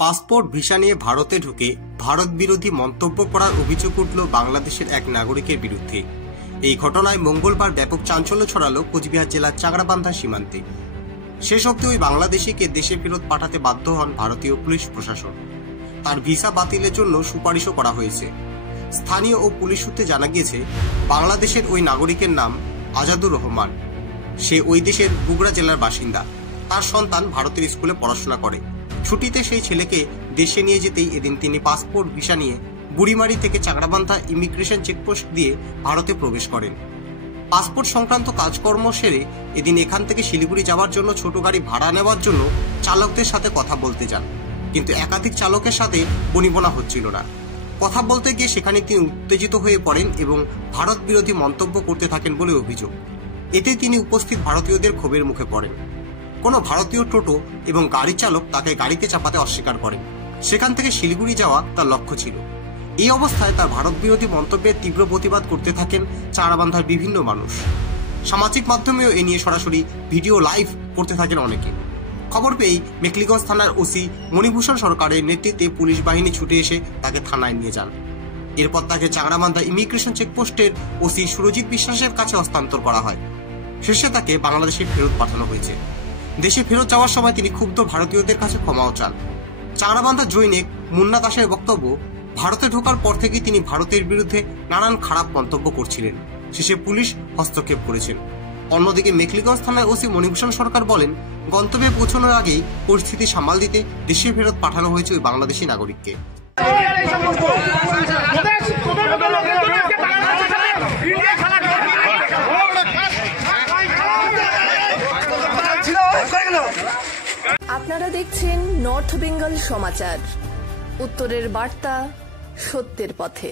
Passport visa নিয়ে ভারতে ঢুকে ভারত বিরোধী মন্তব্য করার অভিযোগ উঠল বাংলাদেশের এক নাগরিকের বিরুদ্ধে। এই ঘটনায় মঙ্গলবার ব্যাপক চাঞ্চল্য ছড়ালো কোচবিহার জেলার চাকরাবান্ধা সীমান্তে। শেষ অবধি ওই বাংলাদেশিকে দেশে ফেরত পাঠাতে বাধ্য হন ভারতীয় পুলিশ প্রশাসন। তার ভিসা বাতিলের জন্য সুপারিশও করা হয়েছে। স্থানীয় ও পুলিশ সূত্রে জানা গিয়েছে, বাংলাদেশের ওই নাগরিকের নাম আজাদুর রহমান। সে ওই দেশের বগুড়া জেলার বাসিন্দা। তার সন্তান ভারতের স্কুলে পড়াশোনা করে। ছুটিতে সেই ছেলেকে দেশে নিয়ে যেতেই এদিন তিনি পাসপোর্ট ভিসা নিয়ে বুড়িমারি থেকে চাকরাবান্ধা ইমিগ্রেশন চেকপোস্ট দিয়ে ভারতে প্রবেশ করেন। পাসপোর্ট সংক্রান্ত কাজকর্ম সেরে এদিন এখান থেকে শিলিগুড়ি যাওয়ার জন্য ছোট গাড়ি ভাড়া নেওয়ার জন্য চালকদের সাথে কথা বলতে যান, কিন্তু একাধিক চালকের সাথে বনিবনা হচ্ছিল না। কথা বলতে গিয়ে সেখানে তিনি উত্তেজিত হয়ে পড়েন এবং ভারত বিরোধী মন্তব্য করতে থাকেন বলে অভিযোগ। এতে তিনি উপস্থিত ভারতীয়দের ক্ষোভের মুখে পড়েন। কোনো ভারতীয় টোটো এবং গাড়ি চালক তাকে গাড়িতে চাপাতে অস্বীকার করেন। সেখান থেকে শিলিগুড়ি যাওয়া তার লক্ষ্য ছিল। এই অবস্থায় তার ভারত বিরোধী মন্তব্যের তীব্র প্রতিবাদ করতে থাকেন চাকরাবান্ধার বিভিন্ন মানুষ। সামাজিক মাধ্যমেও এ নিয়ে সরাসরি ভিডিও লাইভ করতে থাকেন অনেকে। খবর পেয়েই মেখলিগঞ্জ থানার ওসি মণিভূষণ সরকারের নেতৃত্বে পুলিশ বাহিনী ছুটে এসে তাকে থানায় নিয়ে যান। এরপর তাকে চাকরাবান্ধা ইমিগ্রেশন চেকপোস্টের ওসি সুরজিৎ বিশ্বাসের কাছে হস্তান্তর করা হয়। শেষে তাকে বাংলাদেশে ফেরত পাঠানো হয়েছে। দেশে ফেরত যাওয়ার সময় তিনি ক্ষুব্ধ ভারতীয়দের কাছে ক্ষমাও চান। চাকরাবান্ধা জৈনিক মুন্না দাসের বক্তব্য, ভারতে ঢোকার পর থেকে তিনি ভারতের বিরুদ্ধে নানান খারাপ মন্তব্য করছিলেন। শেষে পুলিশ হস্তক্ষেপ করেছেন। অন্যদিকে মেখলিগঞ্জ থানার ওসি মণিভূষণ সরকার বলেন, গন্তব্যে পৌঁছানোর আগেই পরিস্থিতি সামাল দিতে দেশে ফেরত পাঠানো হয়েছে ওই বাংলাদেশি নাগরিককে। আপনারা দেখছেন নর্থ বেঙ্গল সমাচার, উত্তরের বার্তা, সত্যের পথে।